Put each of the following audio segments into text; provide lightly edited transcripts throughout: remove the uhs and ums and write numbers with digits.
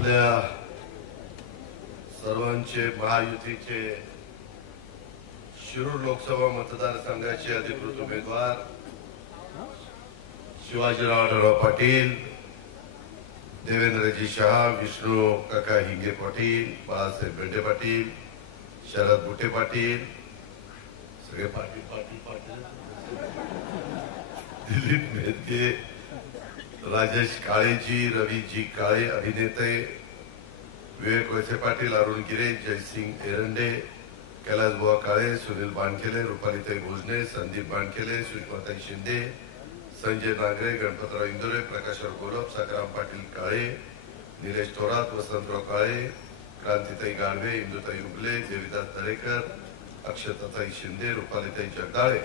आपल्या सर्वांचे महायुतीचे शिरूर लोकसभा मतदारसंघाचे अधिकृत उमेदवार शिवाजीराव आढळराव पाटील, देवेंद्रजी शहा, विष्णू काका हिंगे पाटील, बाळासाहेब बेंडे पाटील, शरद बुटे पाटील, सगळे पाटील पाटील पाटील, दिलीप मेहते, राजेश काळेजी, रवीजी काळे अभिनेते, विवेक वळसे पाटील, अरुण गिरे, जयसिंग एरंडे, कैलास बुवा काळे, सुनील बानखेले, रुपालीताई भोजने, संदीप बानखेले, सुषमाताई शिंदे, संजय नागरे, गणपतराव इंदोरे, प्रकाशराव गोलप, संग्राम पाटील काळे, निलेश थोरात, वसंतराव काळे, क्रांतीताई गाढवे, इंदुताई उगले, देवीदास दरेकर, अक्षताताई शिंदे, रुपालीताई जगदाळे,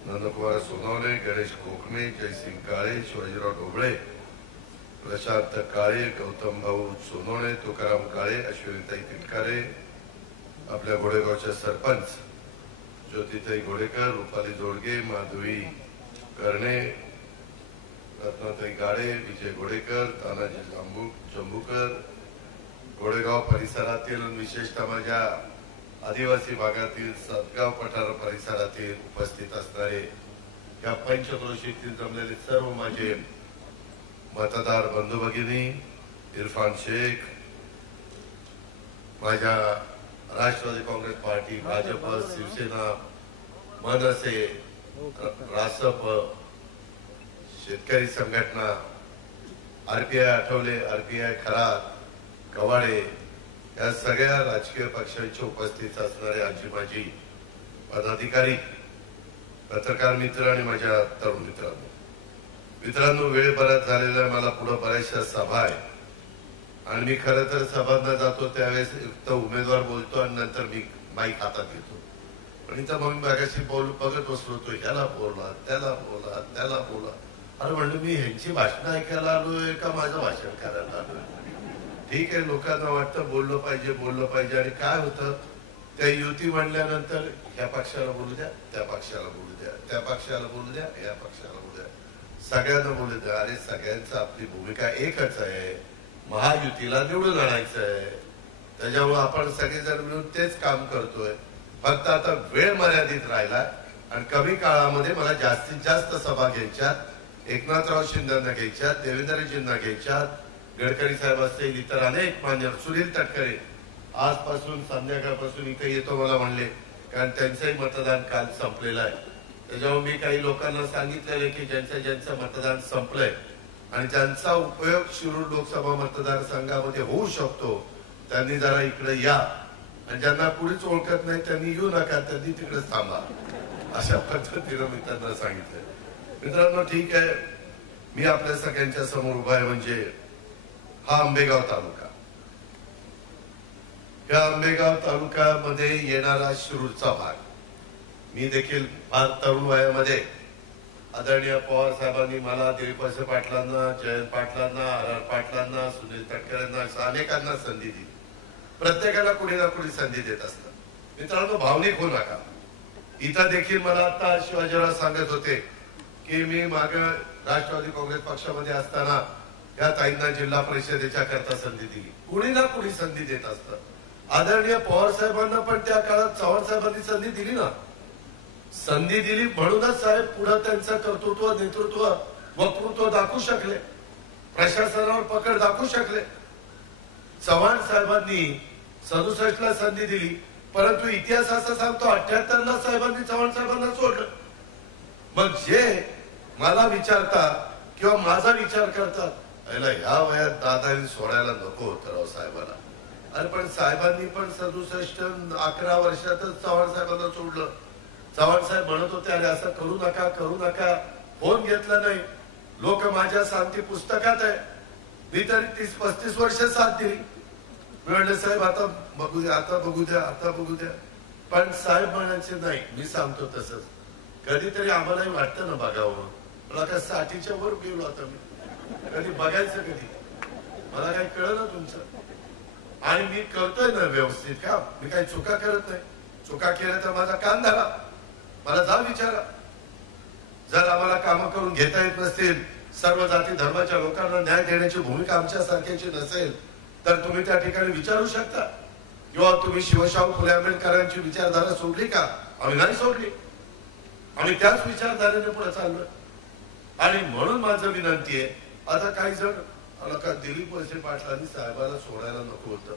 नंदकुमार सोनवणे, गणेश कोकणे, जयसिंग काळे, शिवाजीराव ढोबळे, प्रशांत काळे, गौतम भाऊ सोनवणे, तुकाराम काळे, अश्विनीताई तिटकारे, आपल्या घोडेगावच्या सरपंच ज्योतिताई घोडेकर, रुपाली जोडगे, माधवी करणे, रत्नाताई गाडे, विजय घोडेकर, तानाजी जंबूकर, घोडेगाव परिसरातील विशेषतः माझ्या आदिवासी भागातील सदगाव पठार परिसरातील उपस्थित असणारे या पंचक्रोशीतील जमलेले सर्व माझे मतदार बंधू भगिनी, इरफान शेख, माझ्या राष्ट्रवादी काँग्रेस पार्टी, भाजप, शिवसेना, मनसे, रासप, शेतकरी संघटना, आरपीआय आठवले, आरपीआय खरात, कवाडे या सगळ्या राजकीय पक्षांचे उपस्थित असणारे आजी माजी पदाधिकारी, पत्रकार मित्र आणि माझ्या तरुण मित्रांनो, वेळ बराच झालेला आहे. मला पुढे बऱ्याचशा सभा आहे आणि मी खरं तर सभांना जातो त्यावेळेस तो उमेदवार बोलतो आणि नंतर मी माईक हातात घेतो. पण इथं मग मागाशी बघत बसलो होतो, ह्याला बोला, त्याला बोला, त्याला बोला. अरे म्हणलं मी ह्यांची भाषण ऐकायला आलोय का माझं भाषण करायला आलोय? ठीक आहे, लोकांना वाटतं बोललं पाहिजे आणि काय होतं, त्या युती म्हणल्यानंतर ह्या पक्षाला बोलू द्या, त्या पक्षाला बोलू द्या, त्या पक्षाला बोलू द्या, या पक्षाला बोलू द्या, सगळ्यांना बोलू द्या. अरे सगळ्यांचं आपली भूमिका एकच आहे, महायुतीला निवडून आणायचं आहे. त्याच्यामुळे आपण सगळेजण मिळून तेच काम करतोय. फक्त आता वेळ मर्यादित राहिला आणि कमी काळामध्ये मला जास्तीत जास्त सभा घ्यायच्यात, एकनाथराव शिंदेना घ्यायच्यात, देवेंद्रजींना घ्यायच्यात, गडकरी साहेब असतील, इतर अनेक मान्यवर, सुनील तटकरे आजपासून संध्याकाळपासून इथे येतो मला म्हणले, कारण त्यांचंही मतदान काल संपलेलं आहे. त्याच्यामुळे मी काही लोकांना सांगितलेलं की ज्यांचं मतदान संपलंय आणि ज्यांचा उपयोग शिरूर लोकसभा मतदारसंघामध्ये होऊ शकतो त्यांनी जरा इकडे या, आणि ज्यांना कुणीच ओळखत नाही त्यांनी येऊ नका, त्यांनी तिकडेच थांबा, अशा पद्धतीनं मी त्यांना सांगितलं. मित्रांनो, ठीक आहे, मी आपल्या सगळ्यांच्या समोर उभा आहे. म्हणजे हा आंबेगाव तालुका, या आंबेगाव तालुक्यामध्ये येणारा शिरूरचा भाग. मी देखील फार तरुण वयामध्ये आदरणीय पवार साहेबांनी मला दिलीप वळसे पाटलांना, जयंत पाटलांना, आर पाटलांना, सुनील तटकरेंना, अनेकांना संधी दिली. प्रत्येकाला कुणी ना कुणी संधी देत असतात. मित्रांनो, भावनिक होऊ नका. इथं देखील मला आता शिवाजीराव सांगत होते की मी माग राष्ट्रवादी काँग्रेस पक्षामध्ये असताना या ताईंना जिल्हा परिषदेच्या करता संधी दिली. कुणी ना कुणी संधी देत असतं. आदरणीय पवार साहेबांना पण त्या काळात चव्हाण साहेबांनी संधी दिली ना, संधी दिली म्हणूनच साहेब पुढे त्यांचं कर्तृत्व, नेतृत्व, वक्तृत्व दाखवू शकले, प्रशासनावर पकड दाखवू शकले. चव्हाण साहेबांनी 67 ला संधी दिली, परंतु इतिहास असं सांगतो 78 ला साहेबांनी चव्हाण साहेबांना सोडलं. मग जे मला विचारतात किंवा माझा विचार करतात, ह्या वयात दादांनी सोडायला नको होतं राव साहेबांना. अरे पण साहेबांनी पण 67 11 वर्षातच चव्हाण साहेबांना सोडलं. चव्हाण साहेब म्हणत होते, अरे असं करू नका, फोन घेतला नाही. लोक माझ्या सांगते पुस्तकात आहे, मी तरी 30-35 वर्ष साथ दिली. मी म्हणलं साहेब आता बघू द्या. पण साहेब म्हणायचे नाही, मी सांगतो तसंच. कधीतरी आम्हालाही वाटतं ना बघावं. मला काय 60च्या वर गेलो आता मी, कधी बघायचं कधी, मला काही कळलं ना तुमचं. आणि मी करतोय ना व्यवस्थित काम, मी काही चुका करत नाही. चुका केल्या तर माझा कान धरा, मला जा विचारा. जर आम्हाला कामं करून घेता येत नसतील, सर्व जाती धर्माच्या लोकांना न्याय देण्याची भूमिका आमच्या सारख्याची नसेल, तर तुम्ही त्या ठिकाणी विचारू शकता, किंवा तुम्ही शिवशाहू फुले आंबेडकरांची विचारधारा सोडली का? आम्ही नाही सोडली, आम्ही त्याच विचारधारेने पुढे चाललोय. आणि म्हणून माझं विनंती आहे, आता काही जण का दिलीप वळसे पाटलांनी साहेबाला सोडायला नको होतं.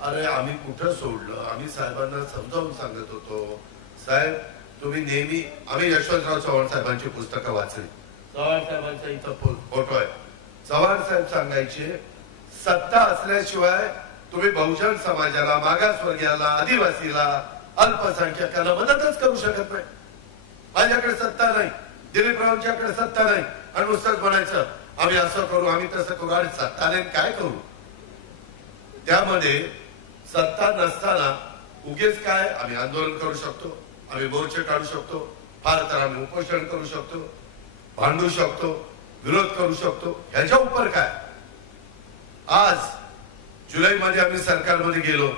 अरे आम्ही कुठं सोडलं? आम्ही साहेबांना समजावून सांगत होतो, साहेब तुम्ही नेहमी, आम्ही यशवंतराव चव्हाण साहेबांची पुस्तकं वाचली, चव्हाण साहेबांचा इथं फोटो आहे. चव्हाण साहेब सांगायचे, सत्ता असल्याशिवाय तुम्ही बहुजन समाजाला, मागासवर्गीयाला, आदिवासीला, अल्पसंख्याकाला मदतच करू शकत नाही. माझ्याकडे सत्ता नाही, दिलीपरावांच्याकडे सत्ता नाही, आणि नुसतंच म्हणायचं आम्ही असं करू, आम्ही तसं करू. आणि सत्ता नाही काय करू? त्यामध्ये सत्ता नसताना उगेच काय, आम्ही आंदोलन करू शकतो, आम्ही मोर्चे काढू शकतो, फार तर आम्ही उपोषण करू शकतो, भांडू शकतो, विरोध करू शकतो. ह्याच्या उपर काय? आज जुलैमध्ये आम्ही सरकारमध्ये गेलो,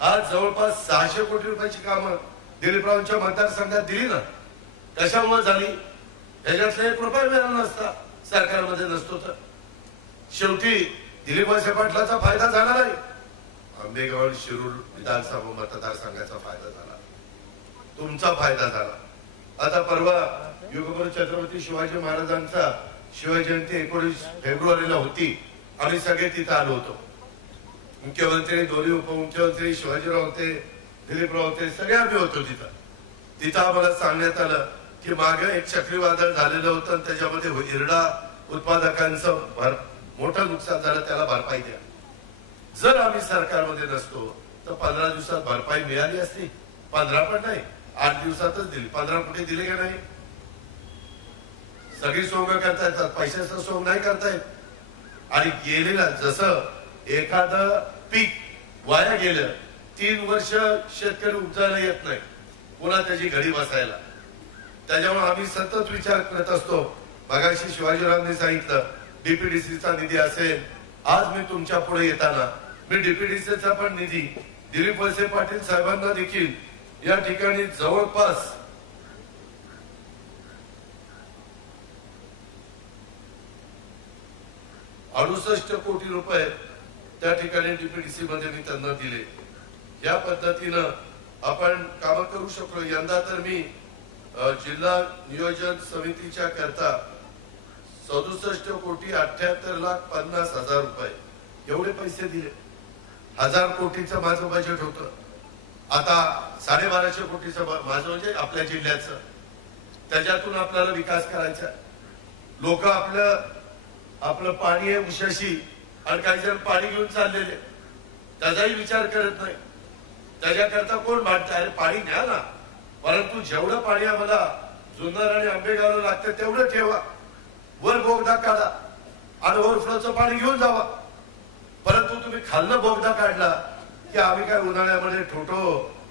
आज जवळपास 600 कोटी रुपयाची कामं दिलीपरावांच्या मतदारसंघात दिली ना. कशामुळे झाली? ह्याच्यातला 1 रुपया मिळाला नसता, सरकारमध्ये नसतो तर. शेवटी दिलीप वळसे पाटलाचा फायदा झाला नाही, आंबेगाव शिरूर विधानसभा मतदारसंघाचा फायदा झाला, तुमचा फायदा झाला. आता परवा युगपुर छत्रपती शिवाजी महाराजांचा शिवजयंती 19 फेब्रुवारीला होती. आम्ही सगळे तिथं आलो होतो, मुख्यमंत्री, दोन्ही उपमुख्यमंत्री, शिवाजीराव होते, दिलीपराव होते, सगळे आम्ही होतो तिथं. तिथं आम्हाला सांगण्यात आलं की मागे एक चक्रीवादळ झालेलं होतं, त्याच्यामध्ये हिरडा उत्पादकांचं मोठं नुकसान झालं, त्याला भरपाई द्या. जर आम्ही सरकारमध्ये नसतो तर 15 दिवसात भरपाई मिळाली असती. 15 पण नाही, 8 दिवसातच दिली. 15 कुठे दिले का नाही? सगळी सोंग करता येतात, पैशाचं सोंग नाही करता येत. आणि गेलेला जसं एखादं पीक वाया गेलं, 3 वर्ष शेतकरी उपजायला येत नाही, पुन्हा त्याची घडी बसायला. त्याच्यामुळे आम्ही सतत विचार करत असतो. मगाशी शिवाजीरावांनी सांगितलं डीपीडीसीचा निधी असेल. आज मी तुमच्या पुढे येताना मी डीपीडीसीचा पण निधी दिलीप वळसे पाटील साहेबांना देखील या ठिकाणी जवळपास 68 कोटी रुपये त्या ठिकाणी डीपीडीसी मध्ये मी त्यांना दिले. या पद्धतीनं आपण काम करू शकलो. यंदा तर मी जिल्हा नियोजन समितीच्या करता 67 कोटी 78,50,000 रुपये एवढे पैसे दिले. 1000 कोटीचं माझं बजेट होतं, आता 1250 कोटीचं माझं, म्हणजे आपल्या जिल्ह्याचं. त्याच्यातून आपल्याला विकास करायचा. लोक आपलं पाणी आहे उशाशी, आणि काही जण पाणी घेऊन चाललेले, त्याचाही विचार करत नाही. त्याच्याकरता कोण भांडतं? अरे पाणी द्या ना, परंतु जेवढं पाणी आम्हाला जुन्नर आणि आंबेगावला लागतं तेवढं ठेवा. वर बोगदा काढा आणि ओव्हरफ्लोचं पाणी घेऊन जावा. परंतु तुम्ही खाल्लं बोगदा काढला की आम्ही काय उन्हाळ्यामध्ये ठोठो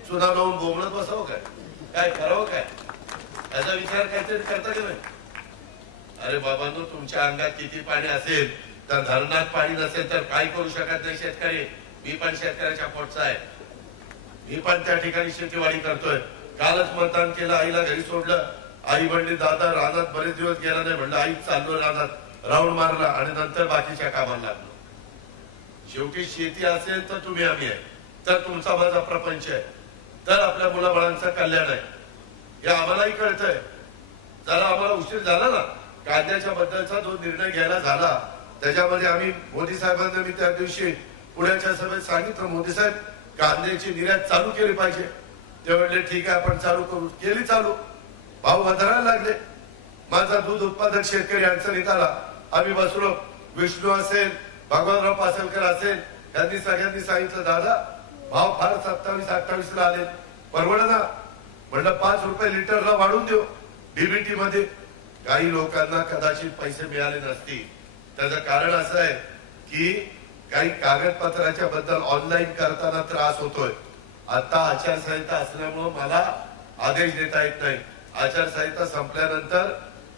चुना लावून बोंबलत बसावं काय करावं काय? याचा विचार काहीतरी करता की नाही? अरे बाबांनो, तुमच्या अंगात किती पाणी असेल तर धरणात पाणी नसेल तर काय करू शकत नाही शेतकरी. मी पण शेतकऱ्याच्या पोटचा आहे, मी पण त्या ठिकाणी शेतीवाडी करतोय. कालच मतदान केलं, आईला घरी सोडलं. आई म्हणली दादा रानात बरेच दिवस गेला नाही. म्हणलं आई चाललो रानात, राऊंड मारला आणि नंतर बाकीच्या कामाला लागलो. शेवटी शेती असेल तर तुम्ही आम्ही आहे, तर तुमचा माझा प्रपंच आहे, तर आपल्या मुलाबाळांचं कल्याण आहे, हे आम्हालाही कळतंय. जरा आम्हाला उशीर झाला ना, कांद्याच्या बद्दलचा जो निर्णय घ्यायला झाला त्याच्यामध्ये आम्ही मोदी साहेबांना मी त्या दिवशी पुण्याच्या सभेत सांगितलं, मोदी साहेब कांद्याची निर्यात चालू केली पाहिजे. ते म्हणले ठीक आहे आपण चालू करू. केली चालू, भाव वधारायला लागले. माझा दूध उत्पादक शेतकरी अडचणीत आला. आम्ही बसलो, विष्णू असेल, भगवानराव पासलकर असेल, यांनी सगळ्यांनी सांगितलं दादा भाव फार 27-28 ला आले, परवडा ना. म्हणलं 5 रुपये लिटरला वाढून देऊ डीबीटी मध्ये. काही लोकांना कदाचित पैसे मिळाले नसतील. त्याचं कारण असं आहे की काही कागदपत्राच्या बद्दल ऑनलाईन करताना त्रास होतोय. आता आचारसंहिता असल्यामुळे मला आदेश देता येत नाही. आचारसंहिता संपल्यानंतर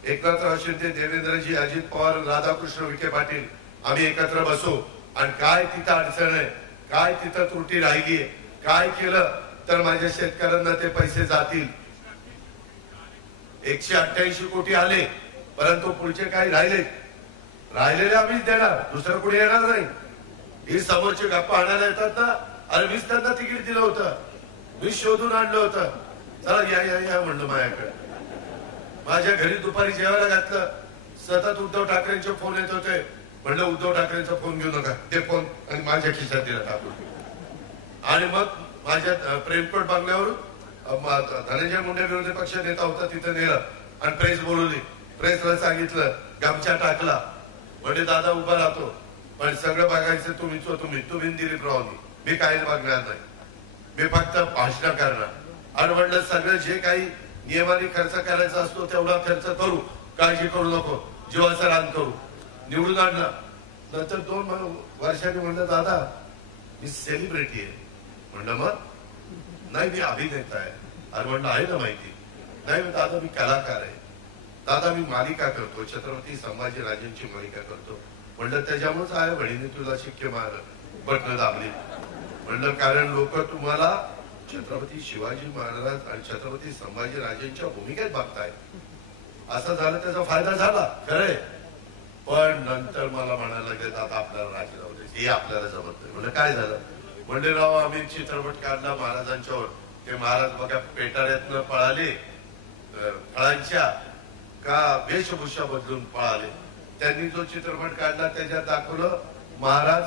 एकनाथराव शिंदे, देवेंद्रजी, अजित पवार, राधाकृष्ण विखे पाटील आम्ही एकत्र बसू आणि काय तिथं अडचण आहे, काय तिथं त्रुटी राहिली, काय केलं तर माझ्या शेतकऱ्यांना ते पैसे जातील. 188 कोटी आले, परंतु पुढचे काही राहिलेले आम्हीच देणार, दुसरं कुणी येणार नाही. ही समोरची गप्पा आणायला येतात ना, अरे मीच त्यांना तिकीट दिलं होतं, मी शोधून आणलं होतं, चला या या या म्हणलं माझ्याकडे. माझ्या घरी दुपारी जेवायला घातलं, सतत उद्धव ठाकरेंचे फोन येत होते. म्हणलं उद्धव ठाकरेंचा फोन घेऊ नका, ते फोन आणि माझ्या खिशात दिला टाकून. आणि मग माझ्या प्रेमकोट बंगल्यावरून धनंजय मुंडे विरोधी पक्ष नेता होता तिथे नेलं आणि प्रेस बोलवली. प्रेसला सांगितलं, गमछा टाकला, म्हणजे दादा उभा राहतो, पण सगळं बघायचं तुम्ही दिलीप रावांनी, मी काही बघणार नाही, मी फक्त भाषण करणार. आणि म्हणलं सगळं जे काही नियमाने खर्च करायचा असतो तेवढा खर्च करू, काळजी करू नको, जीवाचं रान करू. निवडून आणला. नंतर 2 वर्षांनी म्हणलं दादा मी सेलिब्रिटी आहे. म्हणलं मग? नाही मी अभिनेता आहे. अरे म्हणलं आहे ना माहिती. नाही दादा मी कलाकार आहे, दादा मी मालिका करतो, छत्रपती संभाजीराजेंची मालिका करतो. म्हणलं त्याच्यामुळेच आहे बहिणी तुला शिक्के मार बटणं दाबली. म्हणलं कारण लोक तुम्हाला छत्रपती शिवाजी महाराज आणि छत्रपती संभाजीराजेंच्या भूमिकेत बघताय. असं झालं त्याचा फायदा झाला खरंय, पण नंतर मला म्हणायला लागले आता आपल्याला राजीनामा द्यायचं, हे आपल्याला जमत नाही. म्हणलं काय झालं? म्हणले राव आम्ही चित्रपट काढला महाराजांच्यावर, ते महाराज बघा पेटाऱ्यातनं पळाले, फळांच्या का वेशभूषा बदलून पळाले. त्यांनी जो चित्रपट काढला त्याच्यात दाखवलं महाराज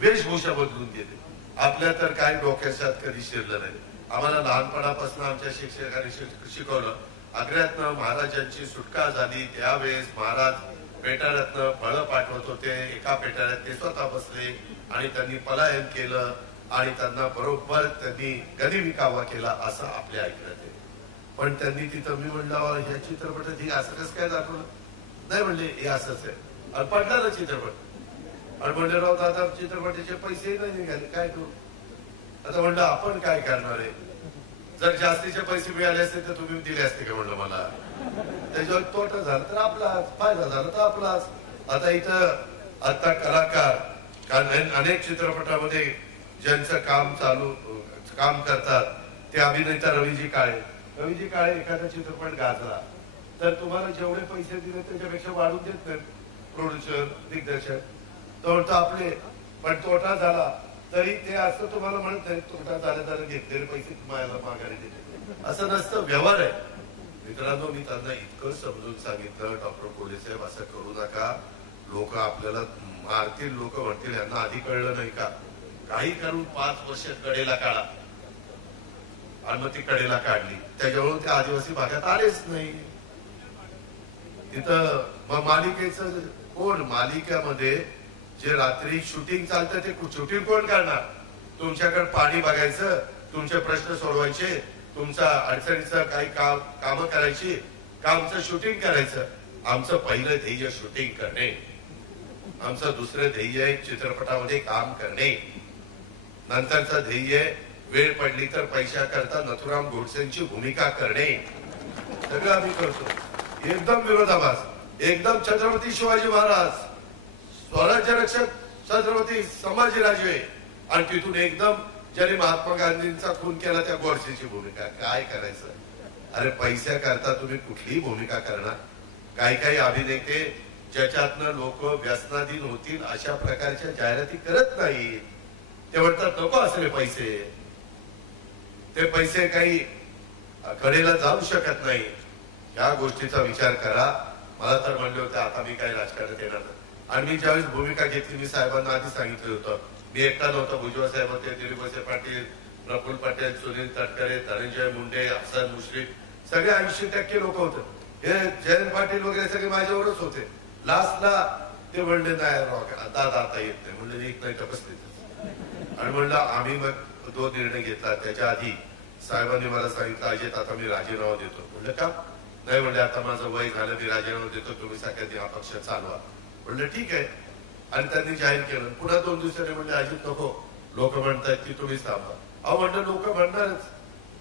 वेशभूषा बदलून गेले. आपल्या तर काही डोक्यात कधी शिरलं नाही. आम्हाला लहानपणापासून आमच्या शिक्षकांनी शिकवलं, आग्र्यातनं महाराजांची सुटका झाली त्यावेळेस महाराज पेटाऱ्यातनं फळं पाठवत होते. एका पेटाऱ्यात ते स्वतः बसले आणि त्यांनी पलायन केलं आणि त्यांना बरोबर त्यांनी गनिमी कावा केला असं आपल्या ऐकण्यात आहे. पण त्यांनी तिथं मी म्हणलं ह्या चित्रपटात ही असं कसं काय दाखवलं? नाही म्हणले हे असंच आहे. आणि पडला ना चित्रपट. आणि म्हणले राव दादा चित्रपटाचे पैसे नाही निघाले, काय करू? आता म्हणलं आपण काय करणार आहे? जर जास्तीचे पैसे मिळाले असते तर तुम्ही दिले असते का? म्हणलं मला त्याच्यावर तोटा झाला तर आपलाच, फायदा झाला तर आपलाच. आता इथं आता कलाकार अनेक चित्रपटामध्ये ज्यांचं काम करतात ते अभिनेता रवीजी काळे. रवीजी काळे एखादा चित्रपट गाजला तर तुम्हाला जेवढे पैसे दिले त्याच्यापेक्षा वाढून देत नाही प्रोड्युसर, दिग्दर्शक. तोटा आपले, पण तोटा झाला तरी ते असं तुम्हाला म्हणत नाही तोटा झाला तर घेतलेले पैसे तुम्हाला माघारी देते, असं नसतं. व्यवहार आहे मित्रांनो. मी त्यांना इतकं समजून सांगितलं, डॉक्टर कोल्हे साहेब असं करू नका, लोक आपल्याला मारतील, लोक म्हणतील यांना आधी कळलं नाही का? काही करून 5 वर्ष कडेला काढा. आणि मग ती कडेला काढली, त्याच्यावरून त्या आदिवासी भागात आलेच नाही. तिथं मग मालिकेचं कोण, मालिकेमध्ये जे रात्री शूटिंग चालतं ते शूटिंग कोण करणार? तुमच्याकडे पाणी बघायचं, तुमचे प्रश्न सोडवायचे, तुमचा अडचणीचं काही काम करायची, का आमचं शूटिंग करायचं? आमचं पहिलं ध्येय शूटिंग करणे, आमचं दुसरं ध्येय आहे चित्रपटामध्ये काम करणे, नंतरचं ध्येय वेळ पडली तर पैशाकरता नथुराम गोडसेंची भूमिका करणे. सगळं आम्ही करतो. एकदम विरोधाभास, एकदम छत्रपती शिवाजी महाराज, स्वराज्य रक्षक छत्रपती संभाजीराजे, आणि तिथून एकदम ज्याने महात्मा गांधींचा खून केला त्या गोडसेची भूमिका. काय करायचं? अरे पैशाकरता तुम्ही कुठलीही भूमिका करणार. काही अभिनेते ज्याच्यातनं लोक व्यसनाधीन होतील अशा प्रकारच्या जाहिराती करत नाही. ते म्हणतात नको असले पैसे, ते पैसे काही कडेला जाऊ शकत नाही. या गोष्टीचा विचार करा. मला तर म्हणले होते आता मी काही राजकारणात येणार नाही. आणि मी ज्यावेळेस भूमिका घेतली मी साहेबांना आधी सांगितलं होतं, मी एकटा नव्हता. भुजबळ साहेब होते, दिलीप वळसे पाटील, प्रफुल्ल पटेल, सुनील तटकरे, धनंजय मुंडे, हसन मुश्रीफ, सगळे 80% लोक होते. हे जयंत पाटील वगैरे सगळे माझ्यावरच होते. लास्टला ते म्हणले नाही दादा आता येत नाही. म्हणले एक नाही तपासले. आणि म्हणलं आम्ही मग 2 निर्णय घेतला. त्याच्या आधी साहेबांनी मला सांगितलं अजित आता मी राजीनामा देतो. म्हणलं का? नाही म्हणले आता माझं वय झालं, मी राजीनामा देतो, तुम्ही सगळ्यांनी हा पक्ष चालवा. म्हणलं ठीक आहे. आणि त्यांनी जाहीर केलं. पुन्हा 2 दिवसांनी म्हणले अजित नको, लोक म्हणतात की तुम्हीच थांबा. अहो म्हणलं लोक म्हणणारच,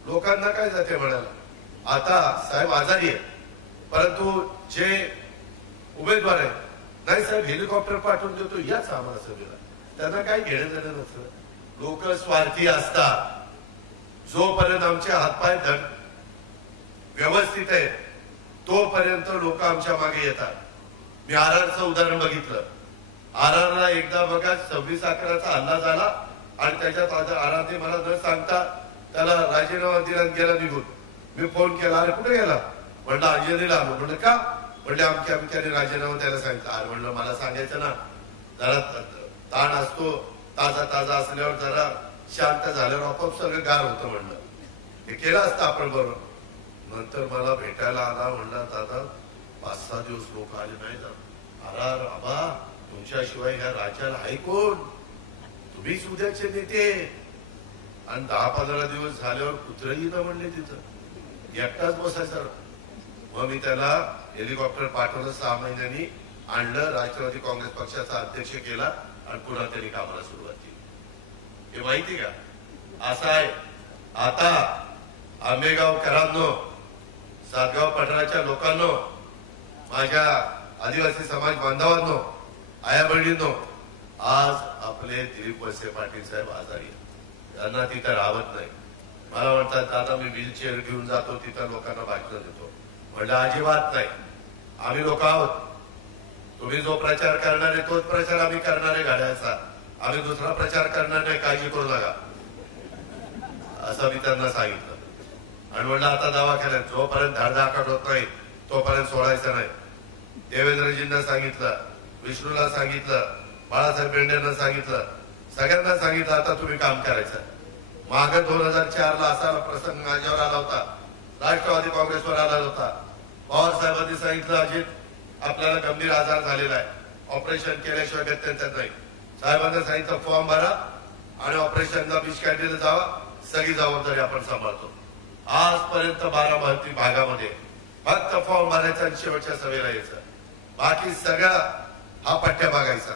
लोकांना काय जाते म्हणाला. आता साहेब आजारी आहे, परंतु जे उमेदवार आहे नाही साहेब हेलिकॉप्टर पाठवून देतो याच आम्हाला सगळ्याला, त्यांना काही घेणं देणं नसतं. लोक स्वार्थी असतात. जोपर्यंत आमचे हातपाय व्यवस्थित आहे तोपर्यंत लोक आमच्या मागे येतात. मी आरआरचं उदाहरण बघितलं. आरआरला एकदा बघा 26/11चा हल्ला झाला आणि त्याच्यात आरआरने मला न सांगता त्याला राजीनामा दिला गेला निघून. मी फोन केला, अरे कुठे गेला? म्हणलं अंजनीला आलो. म्हणलं का? म्हणले आमच्याने राजीनामा द्यायला सांगितलं. अरे म्हणलं मला सांगायचं ना, जरा ताण असतो, ताजा असल्यावर जरा शांत झाल्यावर आपोआप सगळं गार होतं. म्हणलं हे केलं असतं आपण बरोबर. नंतर मला भेटायला आला. म्हणला दादा 5-6 दिवस लोक आले नाही जात. अरे बाबा तुमच्याशिवाय ह्या राज्याला आहे कोण? तुम्हीच उद्याचे नेते. आणि 10-15 दिवस झाल्यावर कुत्रही न म्हणले तिथं, एकटाच बसायचा. मग मी त्याला हेलिकॉप्टर पाठवलं. 6 महिन्यांनी आणलं, राष्ट्रवादी काँग्रेस पक्षाचा अध्यक्ष केला आणि पुन्हा त्यांनी कामाला सुरुवात केली. हे माहिती का? असं आहे. आता आंबेगावकरांनो, सातगाव पठाराच्या लोकांनो, माझ्या आदिवासी समाज बांधवांनो, आया बहिणींनो, आज आपले दिलीप वळसे पाटील साहेब आजारी आहेत. त्यांना तिथं राहत नाही. मला म्हणतात दादा मी व्हीलचेअर घेऊन जातो तिथं लोकांना भाषण देतो. म्हणलं अजिबात नाही. आम्ही लोक आहोत. तुम्ही जो प्रचार करणार आहे तोच प्रचार आम्ही करणार आहे गाड्याचा. आम्ही दुसरा प्रचार करणार नाही, काळजी करू नका असं मी त्यांना सांगितलं. आणि म्हणलं आता दवाखान्यात जोपर्यंत धडधाकट होत नाही तोपर्यंत सोडायचं नाही. देवेंद्रजींना सांगितलं, विष्णूला सांगितलं, बाळासाहेब बेंडेंना सांगितलं, सगळ्यांना सांगितलं आता तुम्ही काम करायचं. माग 2004ला असा प्रसंग माझ्यावर आला होता, राष्ट्रवादी काँग्रेसवर आला होता. पवार साहेबांनी सांगितलं अजित आपल्याला गंभीर आजार झालेला आहे, ऑपरेशन केल्याशिवाय गत्यंतर नाही. साहेबांना सांगितलं फॉर्म भरा आणि ऑपरेशनला बिस्कॅडीला जावा, सगळी जबाबदारी आपण सांभाळतो. आजपर्यंत बारामती भागामध्ये फक्त फॉर्म भरायचा आणि शेवटच्या सभेला यायचं, बाकी सगळा हा पट्ट्या बघायचा.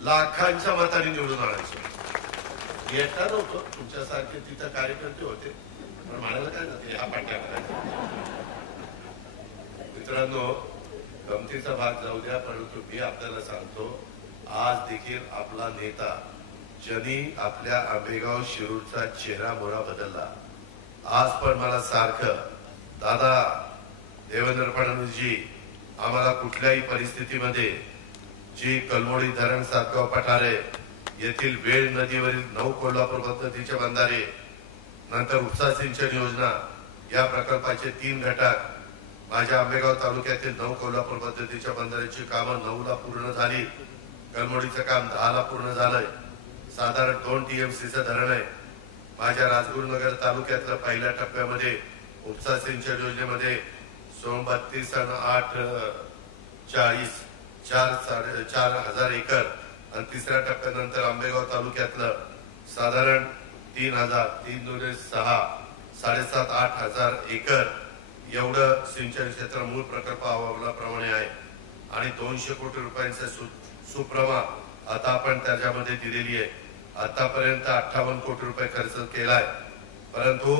लाखांच्या मतांनी निवडून आणायचं. येता नव्हतं, तुमच्यासारखे तिथं कार्यकर्ते होते, पण म्हणायला काय जाते हा पट्ट्या बघायचा. मित्रांनो गमतीचा भाग जाऊ द्या, परंतु मी आपल्याला सांगतो आज देखील आपला नेता ज्यांनी आपल्या आंबेगाव शिरूरचा चेहरा मोहरा बदलला, आज पण मला सारखं दादा देवेंद्र फडणवीसजी आम्हाला कुठल्याही परिस्थितीमध्ये जी कलमोडी धरण सातगाव पठारे येथील वेळ नदीवरील 9 कोल्हापूर पद्धतीचे बंधारे, नंतर उपसा सिंचन योजना या प्रकल्पाचे 3 घटक, माझ्या आंबेगाव तालुक्यातील 9 कोल्हापूर पद्धतीच्या बंधाऱ्याची कामं 9ला पूर्ण झाली. कलमोडीचं काम 10ला पूर्ण झालंय. साधारण 2 TMCचं धरण आहे. माझ्या राजगुरुनगर तालुक्यातल्या पहिल्या टप्प्यामध्ये उपसा सिंचन योजनेमध्ये 32 आणि 8 40 4,500 एकर आणि तिसऱ्या टप्प्यानंतर आंबेगाव तालुक्यातलं साधारण 3,000 7,500 एकर एवढं सिंचन क्षेत्र मूळ प्रकल्प अहवालाप्रमाणे आहे. आणि 200 कोटी रुपयांचे सुप्रमा आता आपण त्याच्यामध्ये दिलेली आहे. आतापर्यंत 58 कोटी रुपये खर्च केलाय. परंतु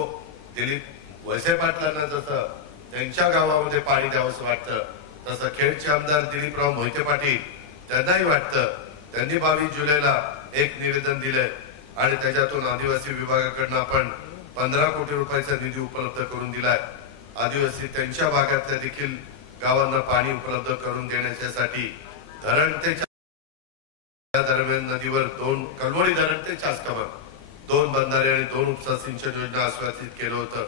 दिलीप वळसे पाटलांना जसं त्यांच्या गावामध्ये पाणी द्यावंसं वाटतं, तसं खेडचे आमदार दिलीपराव मोहिते पाटील त्यांनाही वाटतं. त्यांनी 22 जुलैला एक निवेदन दिलंय आणि त्याच्यातून आदिवासी विभागाकडनं आपण 15 कोटी रुपयाचा निधी उपलब्ध करून दिलाय. आदिवासी त्यांच्या भागातल्या देखील गावांना पाणी उपलब्ध करून देण्यासाठी धरण ते दरम्यान नदीवर 2 कलमोडी धरण ते चासकावर 2 बंधारे आणि 2 उपसा सिंचन योजना आश्वासित केलं होतं.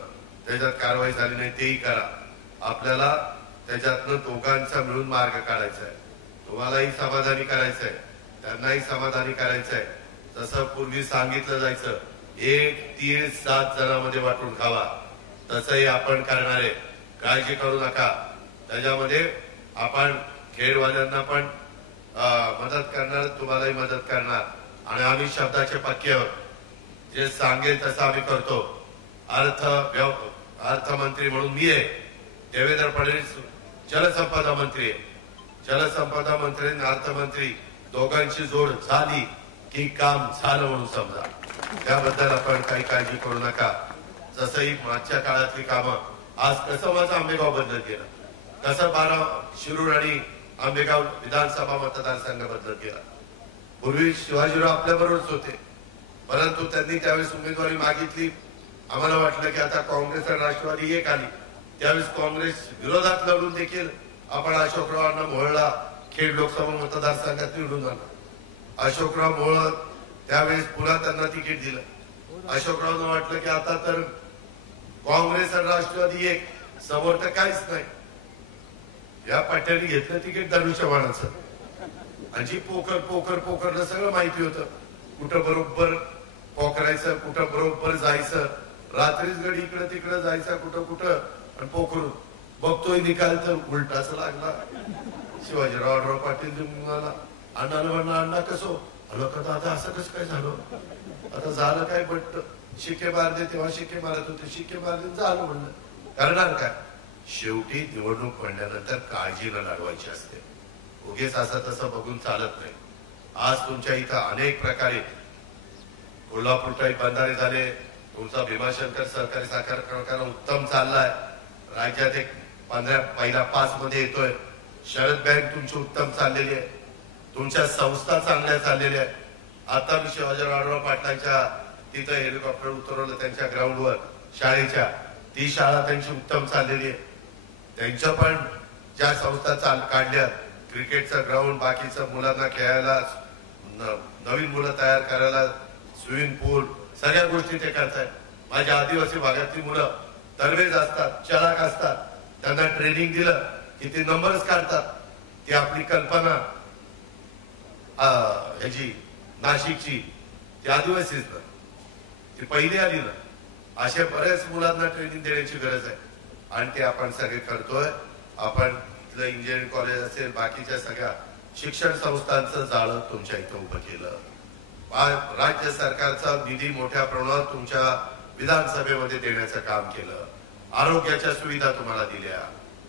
त्याच्यात कारवाई झाली नाही, तेही करा. आपल्याला त्याच्यातनं दोघांचा मिळून मार्ग काढायचा आहे. तुम्हालाही समाधानी करायचंय, त्यांनाही समाधानी करायचंय. जसं पूर्वी सांगितलं जायचं 1 तीळ 7 जणांमध्ये वाटून खावा, तसंही आपण करणार आहे. काळजी करू नका. त्याच्यामध्ये आपण खेडवाल्यांना पण मदत करणार, तुम्हालाही मदत करणार. आणि आम्ही शब्दाचे पक्के आहोत. जे सांगेल तसं आम्ही करतो. अर्थमंत्री म्हणून मी आहे, देवेंद्र फडणवीस जलसंपदा मंत्री आहे. जलसंपदा मंत्री आणि अर्थमंत्री दोघांची जोड झाली की काम झालं म्हणून समजा. त्याबद्दल आपण काही काळजी करू नका. जसंही मागच्या काळातली कामं, आज कसं माझं आंबेगाव बदलत गेलं, कसं 12 शिरूर आणि आंबेगाव विधानसभा मतदारसंघ बदलत गेला. पूर्वी शिवाजीराव आपल्या बरोबरच होते, परंतु त्यांनी त्यावेळेस उमेदवारी मागितली. आम्हाला वाटलं की आता काँग्रेस आणि राष्ट्रवादी एक आली. त्यावेळेस काँग्रेस विरोधात लढून देखील आपण अशोकरावांना मोहळला खेड लोकसभा मतदारसंघात निवडून आला. अशोकराव मोहोळ त्यावेळेस पुन्हा त्यांना तिकीट दिलं. अशोकरावनं वाटलं की आता तर काँग्रेस आणि राष्ट्रवादी एक, समोर तर काहीच नाही. या पाट्याने घेतलं तिकीट धनुष्यबाणाचं. आणि जी पोकर पोकर पोकरला सगळं माहिती होतं, कुठं बरोबर पोकरायचं, कुठं बरोबर जायचं. रात्रीच गडी इकडं तिकडं जायचा, कुठं कुठं, आणि पोखरून बघतोय निकाल तर उलटाच लागला. शिवाजीराव पाटील म्हणाला, अण्णाला म्हणलं अण्णा कसो आलो का दादा, असं कसं काय झालं, आता झालं काय, बट शिक्के मारले तेव्हा शिक्के मारत होते, शिक्के मारले झालं. म्हणलं करणार काय, शेवटी निवडणूक पडल्यानंतर काळजी न लागवायची असते. उगेच असं तसं बघून चालत नाही. आज तुमच्या इथं अनेक प्रकारे कोल्हापूरचाही बंधारे झाले, तुमचा भीमाशंकर सहकारी साखर कारखाना उत्तम चाललाय, राज्यात एक पहिला 5 मध्ये येतोय. शरद बँक तुमची उत्तम चाललेली आहे, तुमच्या संस्था चांगल्या चाललेल्या आहेत. आता मी शिवाजीराव पाटलांच्या तिथं हेलिकॉप्टर उतरवलं त्यांच्या ग्राउंडवर शाळेच्या, ती शाळा त्यांची उत्तम चाललेली आहे. त्यांच्या पण ज्या संस्था काढल्या, क्रिकेटचं ग्राउंड, बाकीचं मुलांना खेळायला नवीन मुलं तयार करायला स्विमिंग पूल, सगळ्या गोष्टी ते करतायत. माझ्या आदिवासी भागातली मुलं तरबेज असतात, चलाक असतात, त्यांना ट्रेनिंग दिलं की ते नंबर्स काढतात. ती आपली कल्पना ह्याची नाशिकची ती आदिवासीच ना, ती पहिली आली ना. अशा बऱ्याच मुलांना ट्रेनिंग देण्याची गरज आहे आणि ते आपण सगळे करतोय. आपण इथलं इंजिनिअरिंग कॉलेज असेल, बाकीच्या सगळ्या शिक्षण संस्थांचं जाळं तुमच्या इथं उभं केलं. राज्य सरकारचा निधी मोठ्या प्रमाणात तुमच्या विधानसभेमध्ये देण्याचं काम केलं. आरोग्याच्या सुविधा तुम्हाला दिल्या.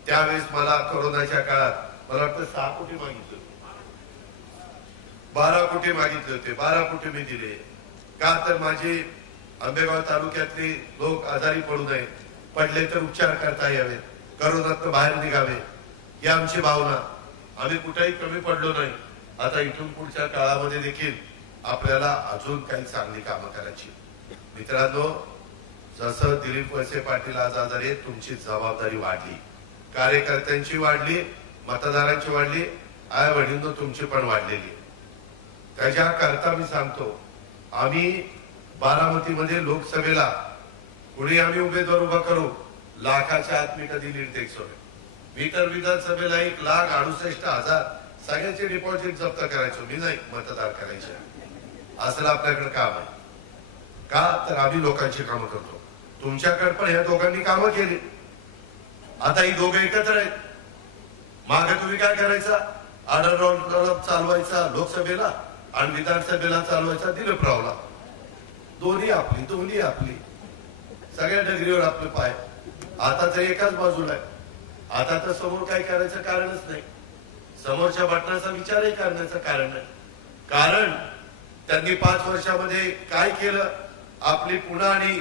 त्यावेळेस मला कोरोनाच्या काळात मला वाटतं 6 कोटी मागितले, 12 कोटी मागितले होते, 12 कोटी मी दिले. का तर माझे आंबेगाव तालुक्यातले लोक आजारी पडू नये, पडले तर उपचार करता यावे, कोरोनात बाहेर निघावे, ही आमची भावना. आम्ही कुठेही कमी पडलो नाही. आता इथून पुढच्या काळामध्ये देखील आपल्याला अजून काही चांगली कामं करायची. मित्रांनो, जसं दिलीप वळसे पाटील आज आजारी आहेत, तुमची जबाबदारी वाढली, कार्यकर्त्यांची वाढली, मतदारांची वाढली, आई वडील तुमची पण वाढलेली. त्याच्याकरता मी सांगतो, आम्ही बारामतीमध्ये लोकसभेला कुणी आम्ही उमेदवार उभा करू, लाखाच्या आत मी कधी लीड द्यायचो. मी तर विधानसभेला 1,68,000 सगळ्याचे डिपॉझिट जप्त करायचो, मी नाही मतदार करायचे. असलं आपल्याकडे काम आहे का, तर आम्ही लोकांची कामं करतो. तुमच्याकडे पण ह्या दोघांनी कामं केली. आता ही दोघं एकत्र आहेत. मागे तुम्ही काय करायचा, आढळराव चालवायचा लोकसभेला आणि विधानसभेला चालवायचा दिलीप रावला. दोन्ही आपली सगळ्या डगरीवर आपले पाय. आता तर एकाच बाजूला आहे. आता तर समोर काय करायचं कारणच नाही, समोरच्या बटनाचा विचारही करण्याचं कारण नाही. कारण त्यांनी 5 वर्षामध्ये काय केलं, आपली पुणे आणि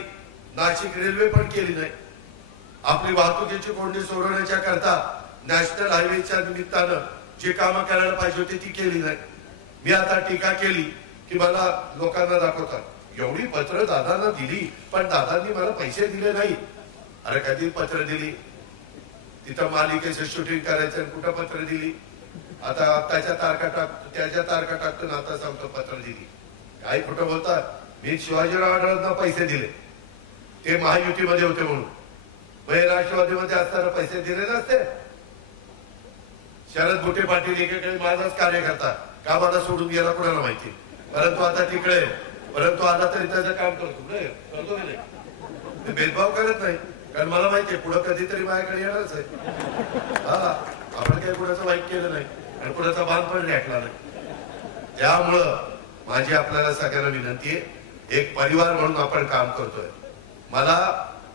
नाशिक रेल्वे पण केली नाही. आपली वाहतुकीची कोंडी सोडवण्याच्या करता नॅशनल हायवेच्या निमित्तानं जी कामं करायला पाहिजे होती ती केली नाही. मी आता टीका केली की मला लोकांना दाखवतात, एवढी पत्र दादांना दिली पण दादांनी मला पैसे दिले नाही. अरे कधी पत्र दिली, तिथं मालिकेचं शूटिंग करायचं, कुठं पत्र दिली. आता त्याच्या तारखा टाकतो, त्याच्या तारखा टाकतो ना, आता सांगतो पत्र दिली. काही खोटं बोलतात. मी शिवाजीराव आढळरावांना पैसे दिले, ते महायुतीमध्ये होते म्हणून. राष्ट्रवादीमध्ये असताना पैसे दिले नसते. शरद भुटे पाटील एकेकाळी माझाच कार्यकर्ता, का मला सोडून गेला कोणाला माहिती, परंतु आता तिकडे, परंतु आला तरी त्याचं काम करतो की नाही, भेदभाव करत नाही. कारण मला माहितीये पुढं कधीतरी माझ्याकडे येणारच आहे. हा, आपण काही कुणाचं वाईट केलं नाही आणि कुणाचा बांध पण रेटला नाही. त्यामुळं माझी आपल्याला सगळ्यांना विनंती आहे, एक परिवार म्हणून आपण काम करतोय. मला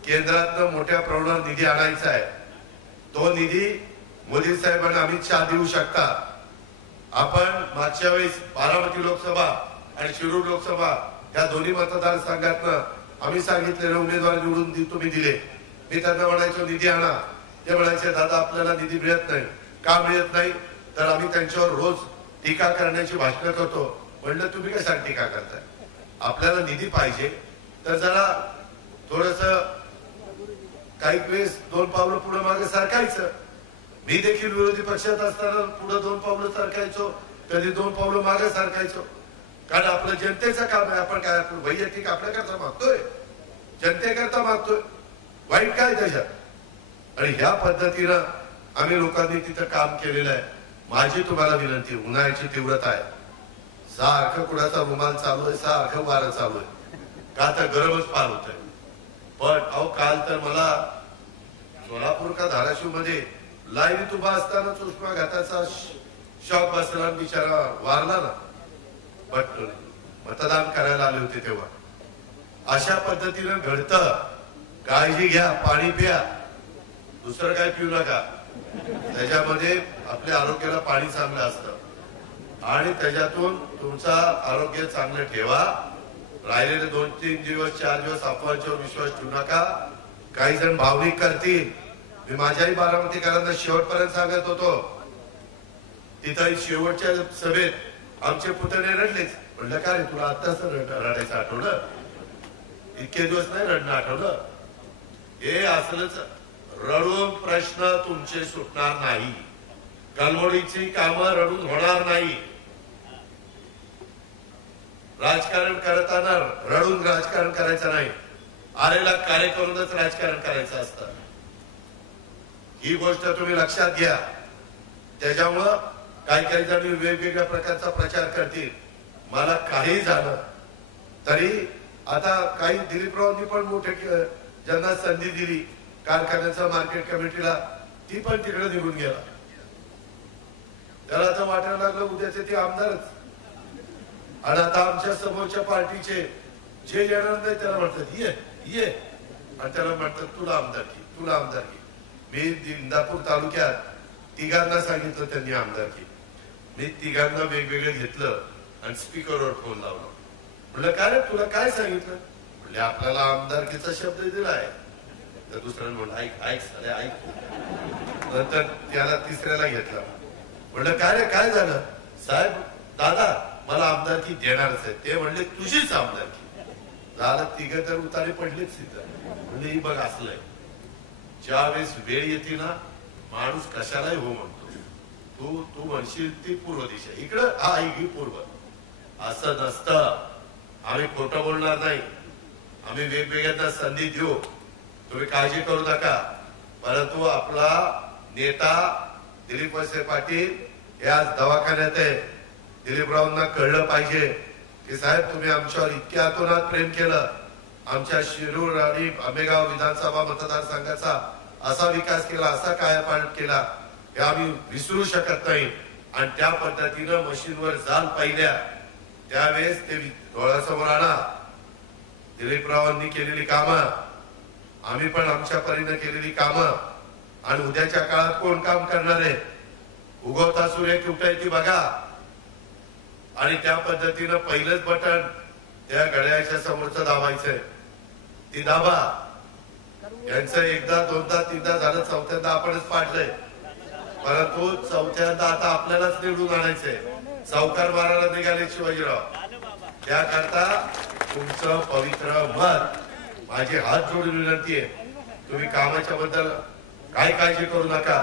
केंद्रातनं मोठ्या प्रमाणात निधी आणायचा आहे. तो निधी मोदी साहेबांना अमित शहा देऊ शकतात. आपण मागच्या वेळेस बारामती लोकसभा आणि शिरूर लोकसभा या दोन्ही मतदारसंघातनं आम्ही सांगितलेले उमेदवार निवडून तुम्ही दिले. मी त्यांना म्हणायचो निधी आणा, ते म्हणायचे दादा आपल्याला निधी मिळत नाही. का मिळत नाही, तर आम्ही त्यांच्यावर रोज टीका करण्याची भाषणं करतो. म्हणलं तुम्ही कशाला टीका करताय, आपल्याला निधी पाहिजे तर जरा थोडस काही वेळेस 2 पावलं पुढे मागे सरकायचं. मी देखील विरोधी पक्षात असताना पुढे 2 पावलं सरकायचो, कधी 2 पावलं मागे सरकायचो, कारण आपलं जनतेचं काम आहे. आपण काय वैयक्तिक आपल्याकरता मागतोय, जनतेकरता मागतोय, वाईट काय त्याच्यात? आणि ह्या पद्धतीनं आम्ही लोकांनी तिथं काम केलेलं आहे. माझी तुम्हाला विनंती, उन्हाळ्याची तीव्रता आहे, सारखं कुणाचा रुमाल चालू आहे, सारखं वारं चालू आहे, का तर गरमच फार होत आहे. पण अहो काल तर मला सोलापूर का धाराशिव मध्ये लाईनीत उभा असतानाच उष्माघाताचा शॉक बसला, बिचारा वारला ना. बट मतदान करायला आले होते तेव्हा. अशा पद्धतीनं घडतं. काळजी घ्या, पाणी प्या, दुसरं काय पिऊ नका. त्याच्यामध्ये आपल्या आरोग्याला पाणी चांगलं असतं आणि त्याच्यातून तुमचं आरोग्य चांगलं ठेवा. राहिलेले 2-3 दिवस 4 दिवस अफवांच्यावर विश्वास ठेवू नका. काही जण भावनिक करतील. मी माझ्याही बारामतीकरांना शेवटपर्यंत सांगत होतो. तिथं शेवटच्या सभेत आमचे पुतणे रडलेच. म्हणलं का रे तुला आत्ताच रडायचं आठवलं? इतके दिवस नाही रडणं आठवलं? हे असलंच. रडून प्रश्न तुमचे सुटणार नाही. गलमोडीची कामं रडून होणार नाही. राजकारण करताना रडून राजकारण करायचं नाही. आलेला कार्य करूनच राजकारण करायचं असतं. ही गोष्ट तुम्ही लक्षात घ्या. त्याच्यामुळं काही जण वेगवेगळ्या प्रकारचा प्रचार करतील. मला काही झालं तरी आता काही दिलीपरावांनी पण मोठे ज्यांना संधी दिली कारखान्याचा मार्केट कमिटीला, ती पण तिकडे निघून गेला. त्याला आता वाटायला लागलं उद्याचे ते आमदारच. आणि आता आमच्या समोरच्या पार्टीचे जे येणार नाही त्याला म्हणतात ये ये, आणि त्याला म्हणतात तुला आमदारकी, तुला आमदारकी. मी इंदापूर तालुक्यात 3घांना सांगितलं त्यांनी आमदारकी. मी 3घांना वेगवेगळे घेतलं आणि स्पीकरवर फोन लावला. म्हणलं काय रे तुला काय सांगितलं? म्हणले आपल्याला आमदारकीचा शब्द दिलाय. तर दुसऱ्यानं म्हणलं ऐक ऐक साले ऐक. नंतर त्याला 3ऱ्याला घेतला. म्हणलं काय रे काय झालं? साहेब दादा मला आमदारकी देणारच आहे. ते म्हणले तुझीच आमदारकी. झालं 3घं तर उतारे पडलेच तिथं. म्हणजे ही बघ असलंय. ज्यावेळेस वेळ येते ना माणूस कशालाही हो म्हणतो. तू म्हणशील ती पूर्व दिशा, इकडं हा ही पूर्व. असं नसतं. आम्ही खोटं बोलणार नाही. आम्ही वेगवेगळ्यांना संधी देऊ, तुम्ही काळजी करू नका. परंतु आपला नेता दिलीप वळसे पाटील हे आज दवाखान्यात आहे. दिलीपरावांना कळलं पाहिजे की साहेब तुम्ही आमच्यावर इतक्या आतोनात प्रेम केलं. आमच्या शिरूर आणि आंबेगाव विधानसभा मतदारसंघाचा असा विकास केला, असा कायापालट केला, हे आम्ही विसरू शकत नाही. आणि त्या पद्धतीनं मशीनवर जाल पाहिल्या त्यावेळेस ते डोळ्यासमोर आणा. दिलीपरावांनी केलेली कामं, आम्ही पण आमच्या परीने केलेली कामं, आणि उद्याच्या काळात कोण काम करणार आहे? उगवता सूर्य कुठे ती बघा. आणि त्या पद्धतीनं पहिलंच बटन त्या घड्याळाच्या समोरचं दाबायचंय. ती दाबा. यांचं एकदा दोनदा तीनदा झालं, चौथ्यांदा आपणच पाडलंय. परंतु चौथ्यांदा आता आपल्यालाच निवडून आणायचंय. सावकार मारायला निघाले शिवाजीराव. त्याकरता तुमचं पवित्र मत, माझी हात जोडून विनंती आहे, तुम्ही कामाच्या बद्दल काय काळजी करू नका.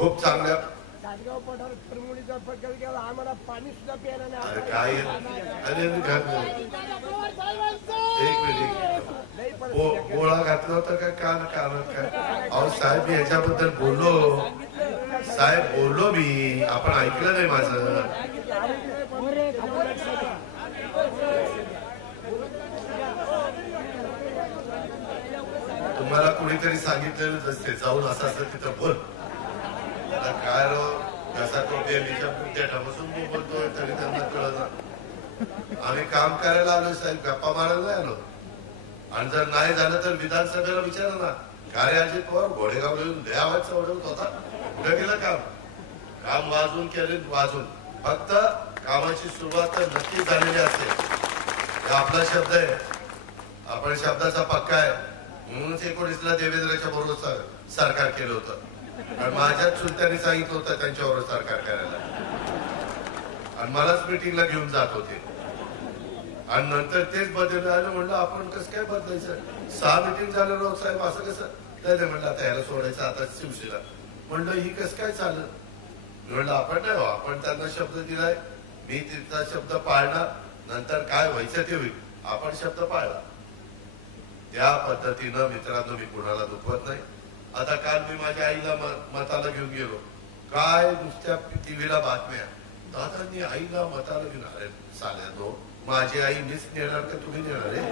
खूप चांगल्या आम्हाला पाणी सुद्धा प्यायला नाही. काय एक मिनिट गोळा घातला होता का कारण काय? अहो साहेब मी याच्याबद्दल बोललो. साहेब बोललो मी, आपण ऐकलं नाही माझं. तुम्हाला कोणीतरी सांगितलेलं असते जाऊन असं असं तिथं बोल. आता काय कसा तो बसून बोलतोय तरी त्यांना कळलं. आम्ही काम करायला आलो साहेब, गप्पा मारायला नाही आलो. आणि जर नाही झालं तर विधानसभेला विचारा ना, काय अजित पवार घोडेगाव द्यावाचं ओढवत होता, कुठे गेलं काम? काम वाजून केले वाजून. फक्त कामाची सुरुवात तर नक्की झालेली असते. आपला शब्द आहे, आपण शब्दाचा पक्का आहे. म्हणूनच 19ला देवेंद्रच्या बरोबर सरकार केलं होतं. आणि माझ्याच चुलत्यांनी सांगितलं होतं त्यांच्याबरोबर सरकार करायला, आणि मलाच मिटिंगला घेऊन जात होते. आणि नंतर तेच बदललं आलं. म्हणलं आपण कसं काय बदलायचं? 6 मिटिंग झालं राव साहेब, असं कसं? नाही म्हणलं आता याला सोडायचं, आता शिवसेना. म्हणलं ही कसं काय चाललं. म्हणलं आपण नाही, आपण त्यांना शब्द दिलाय, मी तिचा शब्द पाळणार, नंतर काय व्हायचं ते होईल, आपण शब्द पाळला. त्या पद्धतीनं मित्रांनो मी कुणाला दुखवत नाही. आता काल मी माझ्या आईला मताला घेऊन गेलो, काय नुसत्या टीव्हीला बातम्या, दादांनी आईला मताला घेऊन. अरे साल्यानो, माझी आई मीच नेणार का तुम्ही नेणार आहे?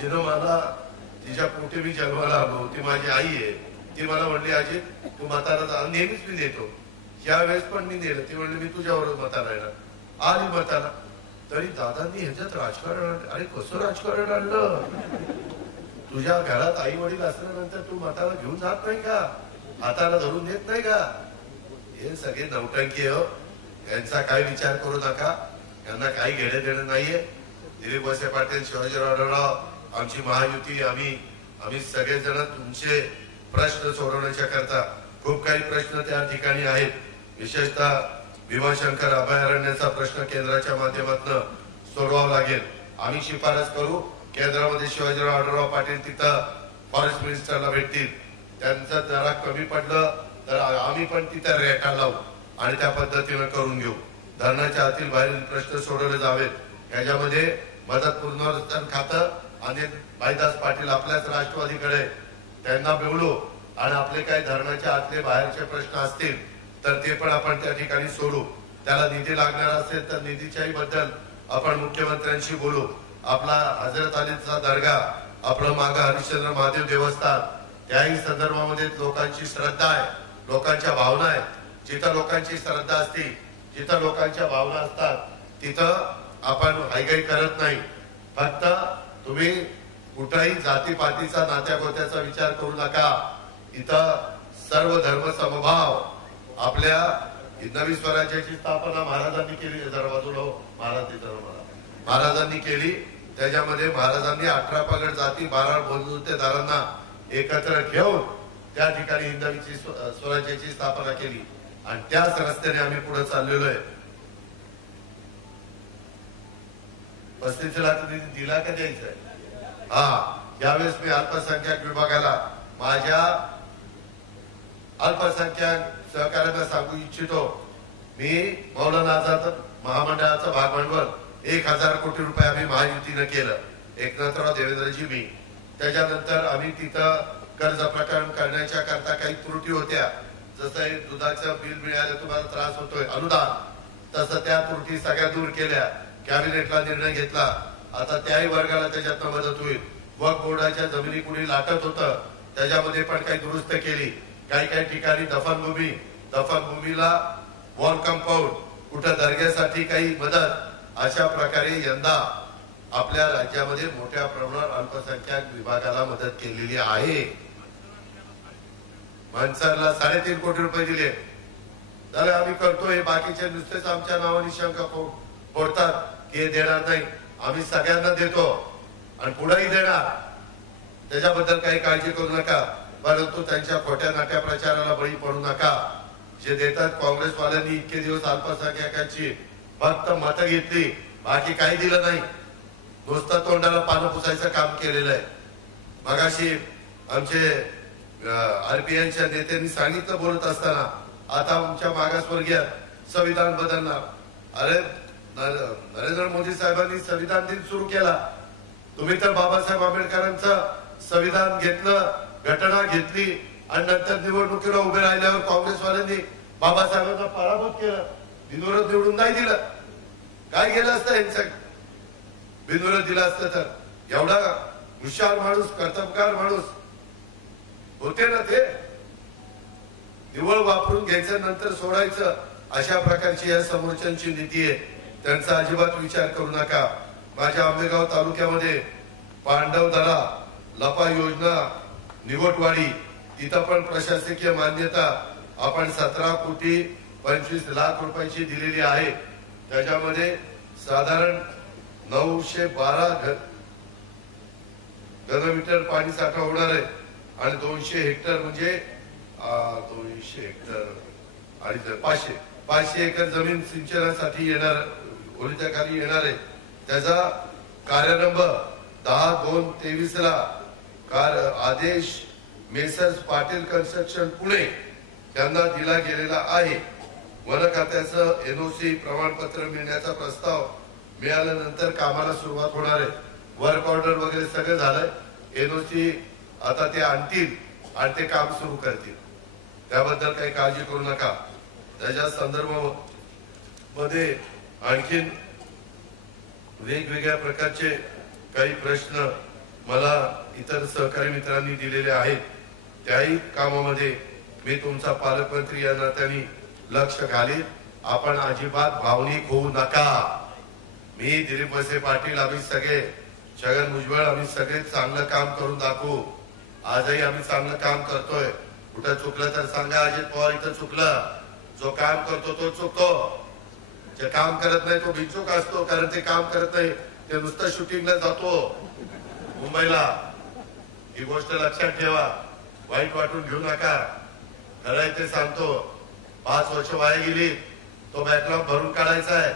जिनं मला तिच्या पोटी मी जन्माला आलो ती माझी आई आहे. ती मला म्हणली आजी तू मताला जा, नेहमीच मी देतो, या वेळेस पण मी नेलं. ती म्हणली मी तुझ्यावरच मताला येणार, आली मताला. तरी दादांनी ह्याच्यात राजकारण आणलं. अरे कसं राजकारण आणलं? तुझ्या घरात आई वडील असल्यानंतर तू मताला घेऊन जात नाही का? हाताला धरून देत नाही का? हे सगळे नौटंकी हो, यांचा काही विचार करू नका, यांना काही घेणं देणं नाहीये. दिलीप वळसे पाटील, शिवाजीराव आढळराव, आमची महायुती, आम्ही सगळेजण तुमचे प्रश्न सोडवण्याच्या करता खूप काही प्रश्न त्या ठिकाणी आहेत. विशेषतः भीमाशंकर अभयारण्याचा प्रश्न केंद्राच्या माध्यमातून सोडवावा लागेल. आम्ही शिफारस करू, केंद्रामध्ये शिवाजीराव आढळराव पाटील तिथं फॉरेस्ट मिनिस्टरला भेटतील, त्यांचं जरा कमी पडलं तर आम्ही पण तिथं रेटा लावू आणि त्या पद्धतीनं करून घेऊ. धरणाच्या आतील बाहेरील प्रश्न सोडवले जावेत. याच्यामध्ये मदत पुनर्वसन खातं आणि भाईदास पाटील आपल्याच राष्ट्रवादीकडे, त्यांना बोलू आणि आपले काही धरणाच्या आतले बाहेरचे प्रश्न असतील तर ते पण आपण त्या ठिकाणी सोडू. त्याला निधी लागणार असेल तर निधीच्याही बद्दल आपण मुख्यमंत्र्यांशी बोलू. आपला हजरत अलीचा दर्गा, आपलं मागं हरिश्चंद्र महादेव देवस्थान, त्याही संदर्भामध्ये लोकांची श्रद्धा आहे, लोकांच्या भावना आहेत. जिथं लोकांची श्रद्धा असते, जिथं लोकांच्या भावना असतात, तिथं आपण हायगाई करत नाही. फक्त तुम्ही कुठलाही जातीपातीचा नात्यागोत्याचा विचार करू नका. इथं सर्व धर्म समभाव. आपल्या नवी स्वराज्याची स्थापना महाराजांनी केली, जरा बाजूला महाराजांनी केली. त्याच्यामध्ये महाराजांनी 18 पगड जाती 12 बलुतेदारांना एकत्र घेऊन त्या ठिकाणी हिंदवी स्वराज्याची स्थापना केली आणि त्याच रस्त्याने आम्ही पुढे चाललेलो आहे. 35 लाख निधी दिला का द्यायचा? हा, यावेळेस मी अल्पसंख्याक विभागाला माझ्या अल्पसंख्याक सहकार्यांना सांगू इच्छितो, मी मौलाना आझाद महामंडळाचं भागभांडवल 1000 कोटी रुपये आम्ही महायुतीनं केलं, एकनाथराव देवेंद्रजी मी. त्याच्यानंतर आम्ही तिथं कर्ज प्रकरण करण्याच्या करता काही त्रुटी होत्या, जसं दुधाचं बिल मिळालं तुम्हाला त्रास होतोय अनुदान, तसं त्या त्रुटी सगळ्या दूर केल्या. कॅबिनेटला निर्णय घेतला, आता त्याही वर्गाला त्याच्यातनं मदत होईल. वक्फ बोर्डाच्या जमिनी कुणी लाटत होतं, त्याच्यामध्ये पण काही दुरुस्त केली. काही ठिकाणी दफनभूमीला वॉल कंपाऊंड, कुठं दर्ग्यासाठी काही मदत, अशा प्रकारे यंदा आपल्या राज्यामध्ये मोठ्या प्रमाणात अल्पसंख्याक विभागाला मदत केलेली आहे. मनसरला 3.5 कोटी रुपये दिले. झालं आम्ही करतोय, बाकीचे नुसतेच आमच्या नावाने शंका फोडतात की हे देणार नाही. आम्ही सगळ्यांना देतो आणि पुढेही देणार, त्याच्याबद्दल काही काळजी करू नका. परंतु त्यांच्या खोट्या नाट्या प्रचाराला बळी पडू नका. जे देतात, काँग्रेसवाल्यांनी इतके दिवस अल्पसंख्याकांची फक्त मतं घेतली, बाकी काही दिलं नाही, नुसतं तोंडाला पानं पुसायचं काम केलेलं आहे. मगाशी आमचे आरपीआयच्या नेत्यांनी सांगितलं बोलत असताना, आता आमच्या मागासवर्गीयात संविधान बदलणार. अरे नरेंद्र मोदी साहेबांनी संविधान दिन सुरू केला, तुम्ही तर बाबासाहेब आंबेडकरांचं संविधान घेतलं, घटना घेतली आणि नंतर निवडणुकीला उभे राहिल्यावर काँग्रेसवाल्यांनी बाबासाहेबांना पराभूत केलं, बिनविरोध निवडून नाही दिलं. काय केलं असतं यांचं? बिनविरोध दिलं असतं तर एवढा हुशार माणूस, कर्तबगार माणूस होते ना ते. निवळ वापरून घ्यायचं, नंतर सोडायचं, अशा प्रकारची या समोरच्यांची नीती आहे. त्यांचा अजिबात विचार करू नका. माझ्या आंबेगाव तालुक्यामध्ये पांडवदरा, लपा योजना, निगोटवाडी, तिथं पण प्रशासकीय मान्यता आपण 17 कोटी 25 लाख रुपयाची दिलेली आहे. त्याच्यामध्ये साधारण 912 घनमीटर पाणी साठा होणार आहे आणि 200 हेक्टर म्हणजे 200 हेक्टर आणि 500 एकर जमीन सिंचनासाठी येणार, ओलीच्या खाली येणार आहे. त्याचा कार्यारंभ 10/2/23 ला आदेश मेसर्स पाटील कन्स्ट्रक्शन पुणे त्यांना दिला गेलेला आहे. वन खात्याचं एनओसी प्रमाणपत्र मिळण्याचा प्रस्ताव मिळाल्यानंतर कामाला सुरुवात होणार आहे. वर्क ऑर्डर वगैरे सगळं झालंय. एनओसी आता ते आणतील आणि ते काम सुरू करतील. त्याबद्दल काही काळजी करू नका. त्याच्या संदर्भामध्ये आणखीन वेगवेगळ्या प्रकारचे काही प्रश्न मला इतर सहकारी मित्रांनी दिलेले आहेत. त्याही कामामध्ये मी तुमचा पालकमंत्री या नात्याने लक्ष घालीन. आपण अजिबात भावनिक होऊ नका. मी दिलीप वळसे पाटील, आम्ही सगळे, छगन भुजबळ, आम्ही सगळे चांगलं काम करून दाखवू. आजही आम्ही चांगलं काम करतोय. कुठं चुकलं तर सांगा. अजित पवार इथं चुकलं. जो काम करतो तो चुकतो. जे काम करत नाही तो बिनचूक असतो. कारण ते काम करत नाही, ते नुसतं शूटिंगला जातो मुंबईला. ही गोष्ट लक्षात ठेवा. वाईट वाटून घेऊ नका. खरं आहे ते सांगतो. 5 वर्ष वाया गेली. तो बॅकलॉग भरून काढायचा आहे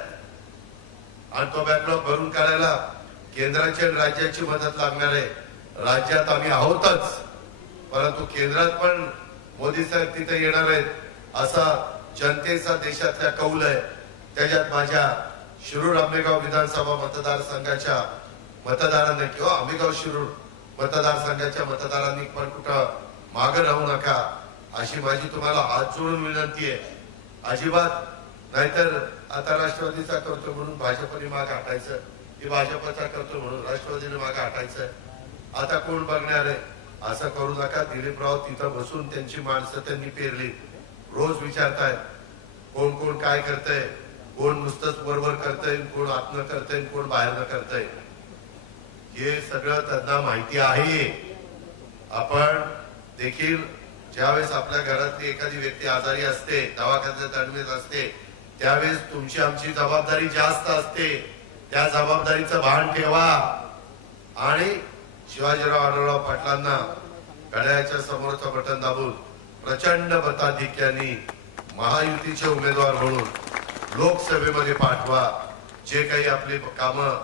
आणि तो बॅकलॉग भरून काढायला केंद्राची आणि राज्याची मदत लागणार आहे. राज्यात आम्ही आहोतच, परंतु केंद्रात पण मोदी साहेब तिथे येणार आहेत असा जनतेचा देशातल्या कौल आहे. त्याच्यात माझ्या शिरूर आंबेगाव विधानसभा मतदारसंघाच्या मतदारांनी किंवा आंबेगाव शिरूर मतदारसंघाच्या मतदारांनी पण कुठं मागे राहू नका अशी माझी तुम्हाला हात जोडून विनंती आहे. अजिबात. नाहीतर आता राष्ट्रवादीचा करतो म्हणून भाजपने मागे हटायचं, की भाजपचा करतो म्हणून राष्ट्रवादीने मागे हटायचं. आता कोण बघणार आहे? असं करू नका. दिलीपराव तिथं बसून त्यांची माणसं त्यांनी पेरली. रोज विचारतायत कोण कोण काय करतंय, कोण नुसतंच बरोबर करतंय, कोण आतनं करतंय, कोण बाहेरनं करतंय. हे सगळं त्यांना माहिती आहे. आपण देखील ज्यावेळेस आपल्या घरातली एखादी व्यक्ती आजारी असते, दवाखान्यात ऍडमिट असते, त्यावेळेस तुमची आमची जबाबदारी जास्त असते. त्या जबाबदारीचं भान ठेवा. आणि शिवाजीराव आढळराव पाटलांना घड्याळाच्या समोरचं बटन दाबून प्रचंड मताधिक्याने महायुतीचे उमेदवार म्हणून लोकसभेमध्ये पाठवा. जे काही आपली कामं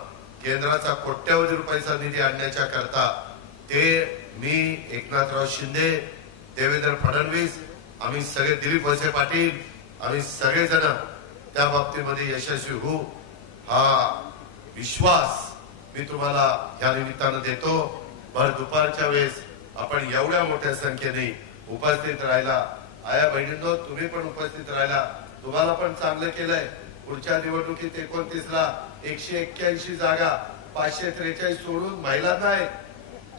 केंद्राचा कोट्यवधी रुपयाचा निधी आणण्याच्या करता ते मी, एकनाथराव शिंदे, देवेंद्र फडणवीस, आम्ही सगळे, दिलीप वळसे पाटील, आम्ही सगळेजण त्या बाबतीमध्ये यशस्वी होऊ हा विश्वास मी तुम्हाला या निमित्तानं देतो. भर दुपारच्या वेळेस आपण एवढ्या मोठ्या संख्येने उपस्थित राहिला. आया बहिणींनो, तुम्ही पण उपस्थित राहिला. तुम्हाला पण चांगलं केलंय. पुढच्या निवडणुकीत 29ला 181 जागा 543 सोडून महिला नाही,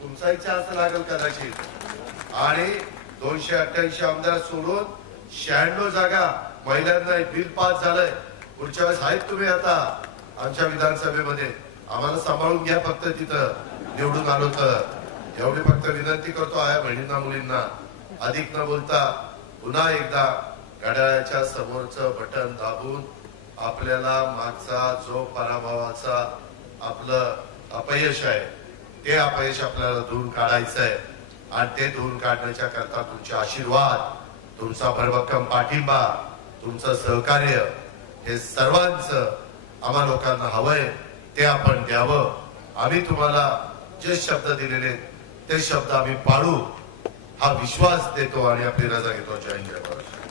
तुमचा इच्छा असं लागेल कदाचित. आणि 288 आमदार सोडून 96 जागा महिलांना बिल पास झालंय. पुढच्या वेळेस आहेत तुम्ही आता आमच्या विधानसभेमध्ये. आम्हाला सांभाळून घ्या फक्त तिथं निवडून आलो तर. एवढी फक्त विनंती करतो आया बहिणींना, मुलींना. अधिक न बोलता पुन्हा एकदा घड्याळाच्या समोरचं बटन दाबून आपल्याला मागचा जो पराभवाचा आपलं अपयश आहे ते अपयश आपल्याला धुवून काढायचं आहे. आणि ते धुवून काढण्याच्या करता तुमचे आशीर्वाद, तुमचा भरभक्कम पाठिंबा, तुमचं सहकार्य हे सर्वांचं आम्हा लोकांना हवंय. ते आपण द्यावं. आम्ही तुम्हाला जे शब्द दिलेले ते शब्द आम्ही पाळू हा विश्वास देतो आणि आपली रजा घेतो. जय हिंद.